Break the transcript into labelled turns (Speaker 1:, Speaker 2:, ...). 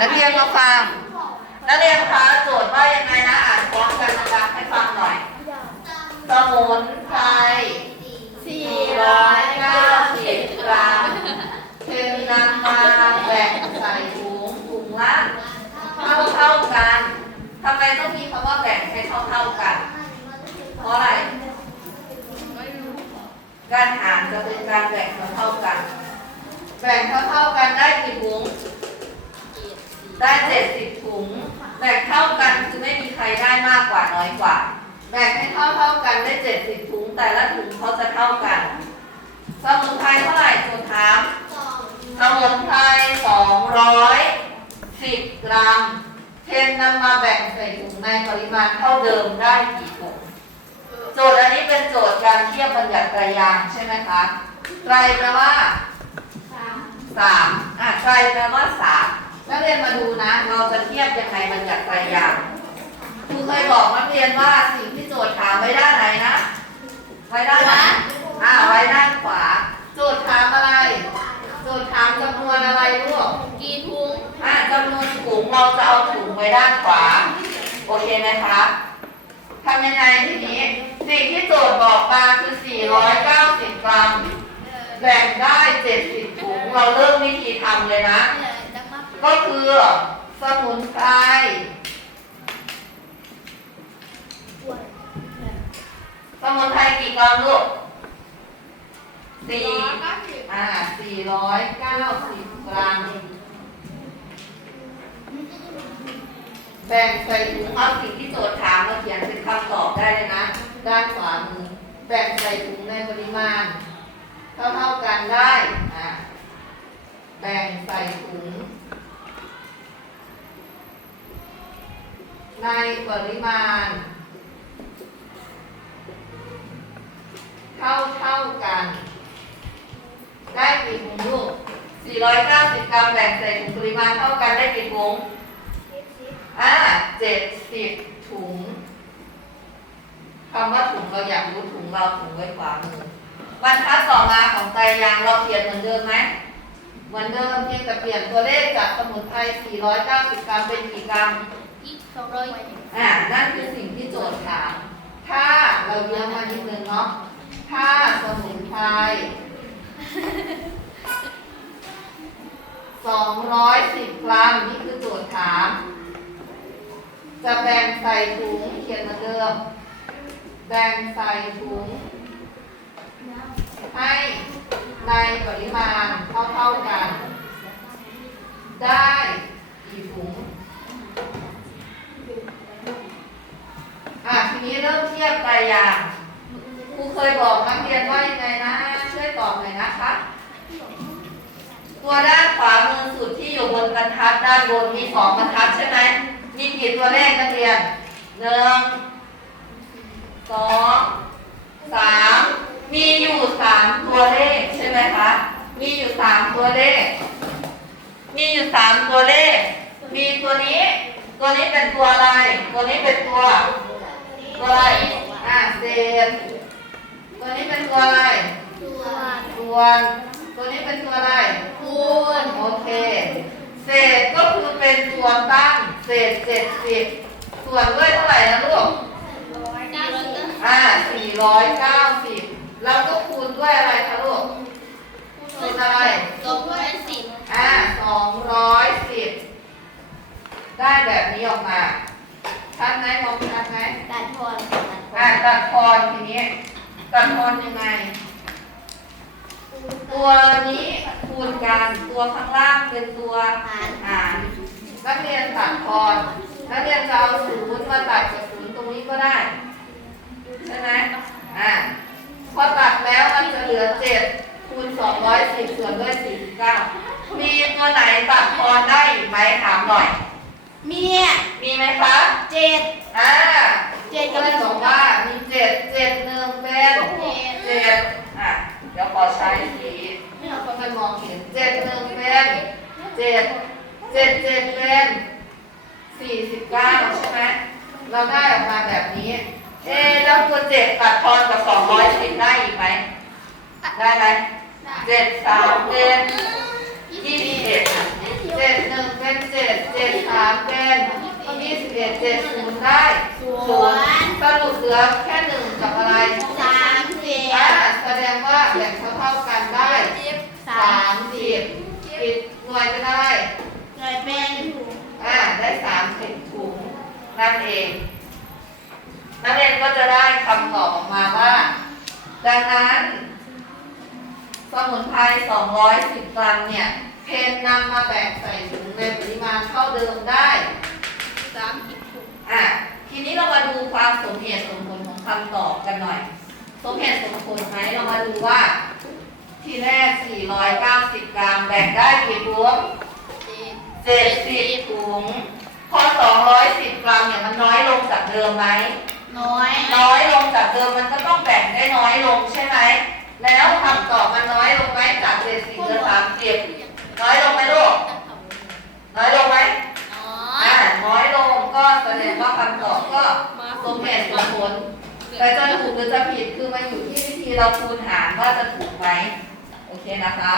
Speaker 1: นักเรียนมาฟัง นักเรียนคะโจทย์ว่ายังไงนะอ่านพร้อมกันนะคะให้ฟังหน่อย สมุนไพร 490 กรัมจึงนำมาแบ่งใส่ถุงถุงละเท่าเท่าๆกันทำไมต้องมีคำว่าแบ่งให้เท่าเท่าๆกัน เพราะอะไร การหารจะเป็นการแบ่งเท่าเท่าๆกัน แบ่งเท่าเท่าๆกันได้กี่ถุง ได้เจ็ดสิบถุงแบ่งเท่ากันคือไม่มีใครได้มากกว่าน้อยกว่า แบ่งให้เท่าเท่าๆกันได้เจ็ดสิบถุง แต่ละถุงเขาจะเท่ากัน สมุนไพรเท่าไหร่คุณถามสมุนไพรสองร้อยสิบกรัมเทนนำมาแบ่งใส่ถุงในปริมาณเท่าเดิมได้กี่ถุงโจทย์อันนี้เป็นโจทย์การเทียบบัญญัติไตรยางใช่ไหมคะไตรแปลว่าสามอะไตรแปลว่าสาม นักเรียนมาดูนะ เราจะเทียบยังไงบัญญัติไตรยางค์ครูเคยบอกนักเรียนว่าสิ่งที่โจทย์ถามไว้ด้านไหนนะ ไว้ด้านไหนอ่าไว้ด้านขวา โจทย์ถามอะไร โจทย์ถามจำนวนอะไรลูก
Speaker 2: กี่ถุง
Speaker 1: อ่าจำนวนถุงเราจะเอาถุงไว้ด้านขวา โอเคไหมคะทำยังไงทีนี้ สิ่งที่โจทย์บอกมาคือ 490 กรัม แบ่งได้ 70 ถุง เราเริ่มวิธีทำเลยนะ ก็คือสมุนไพรสมุนไพรกี่กรัมลูกสี่อ่าสี่ร้อยเก้าสิบกรัมแบ่งใส่ถุงเอาสิ่งที่โจทย์ถามมาเขียนเป็นคำตอบได้เลยนะ ด้านขวามือแบ่งใส่ถุงในปริมาณ เท่าเท่ากันได้อ่าแบ่งใส่ถุง ในปริมาณ เท่าเท่ากัน ได้กี่ถุงลูก490 กรัมแบ่งใส่ถุงปริมาณเท่ากันได้กี่ถุงอ่า70 ถุงคำว่าถุงเราอยากรู้ถุงเราถุงไว้ขวามือ บรรทัดต่อมาของไตรยางเราเขียนเหมือนเดิมไหมเหมือนเดิมเพียงแต่เปลี่ยนตัวเลขจากสมุนไพร490 กรัมเป็นกี่กรัม
Speaker 2: อ่า
Speaker 1: นั่นคือสิ่งที่โจทย์ถาม ถ้าเราเยอะมานิดนึงเนาะ ถ้าสมุนไพร210กรัมนี่คือโจทย์ถาม จะแบ่งใส่ถุงเขียนเหมือนเดิม แบ่งใส่ถุง ให้ในปริมาณเท่าๆกัน ได้กี่ถุง นี้เริ่มเทียบไปอย่างครูเคยบอกนักเรียนว่ายังไงนะ ช่วยตอบหน่อยนะคะตัวด้านขวามือสุดที่อยู่บนบรรทัดด้านบนมีสองบรรทัดใช่ไหมมีกี่ตัวเลขนักเรียนหนึ่งสองสามมีอยู่สามตัวเลขใช่ไหมคะมีอยู่สามตัวเลข มีอยู่สามตัวเลข มีตัวนี้ ตัวนี้เป็นตัวอะไร ตัวนี้เป็นตัว ตัวอะไร อ่าเศษ ตัวนี้เป็นตัวอะไร
Speaker 2: ตัว
Speaker 1: ส่วน ตัวนี้เป็นตัวอะไร
Speaker 2: คูณ
Speaker 1: โอเค เศษก็คือเป็นตัวตั้ง เศษเจ็ดสิบส่วนด้วยเท่าไหร่นะลูก
Speaker 2: เก้าสิบ
Speaker 1: อ่าสี่ร้อยเก้าสิบแล้วก็คูณด้วยอะไรคะลูก คูณอะไร
Speaker 2: สองร้อยสิบ
Speaker 1: อ่าสองร้อยสิบได้แบบนี้ออกมาชัดไหมมองชัดไหม
Speaker 2: ตัดทอน
Speaker 1: อ่าตัดทอนทีนี้ตัดทอนยังไง ตัวนี้คูณกันตัวข้างล่างเป็นตัวหารนักเรียนตัดทอนนักเรียนจะเอาศูนย์มาตัดกับศูนย์ตรงนี้ก็ได้ใช่ไหมอ่าพอตัดแล้วมันจะเหลือเจ็ดคูณสองร้อยสิบส่วนด้วยสี่สิบเก้ามีตัวไหนตัดทอนได้อีกไหมถามหน่อย
Speaker 2: เมีย
Speaker 1: มีไหมคะ
Speaker 2: เจ็ด
Speaker 1: อ่า
Speaker 2: เจ็ด
Speaker 1: ก็เลยบอกว่ามีเจ็ดเจ็ดหนึ่งเป็น
Speaker 2: เจ็ด
Speaker 1: เจ็ดอะเดี๋ยวขอใช้สีให้เราจะมองเห็นเจ็ดหนึ่งเป็นเจ็ดเจ็ดเจ็ดเป็นสี่สิบเก้าใช่ไหมเราได้ออกมาแบบนี้ เอ๊ะแล้วตัวเจ็ดตัดทอนกับสองร้อยสิบได้อีกไหมได้ไหมเจ็ดสามเป็นยี่สิบเอ็ดเจ็ดจ็ดหนึ่งเป็นเจ็ดเจ็ดสามเป็น ยี่สิบเอ็ดเจ็ดศูนย์ได้ศูนย์สรุปเหลือแค่หนึ่งกับอะไร
Speaker 2: สามสิบ
Speaker 1: อ่าแสดงว่าแบ่งเท่าเท่าๆกันได้
Speaker 2: สา
Speaker 1: มสิบปิดหน่วยก็ได้
Speaker 2: หน่วยเป็น
Speaker 1: อ่าได้สามสิบถุงนั่นเอง นักเรียนก็จะได้คำตอบออกมาว่า ดังนั้น สมุนไพร210 กรัมเนี่ย เพนนำมาแบ่งใส่ถุงในปริมาณเท่าเดิมได้
Speaker 2: สามสิบถุง
Speaker 1: อะทีนี้เรามาดูความสมเหตุสมผลของคำตอบกันหน่อย สมเหตุสมผลไหมเรามาดูว่า ทีแรก 490 กรัมแบ่งได้กี่ถุง
Speaker 2: เจ็ด
Speaker 1: 70ถุงพอ 210 กรัมเนี่ยมันน้อยลงจากเดิมไหม
Speaker 2: น้อย
Speaker 1: น้อยลงจากเดิมมันก็ต้องแบ่งได้น้อยลงใช่ไหม แล้วคำตอบมันน้อยลงไหมจาก70เหลือ30 น้อยลงไหมลูกน้อยลงไหม
Speaker 2: น้อ
Speaker 1: อ่าย น้อยลงก็แส ดงว่าคำตอบก็สมเหตุสมผลแต่จะถูกหรือจะผิดคือมันอยู่ที่วิธีเราคูณหารว่าจะถูกไหมโอเคนะคะ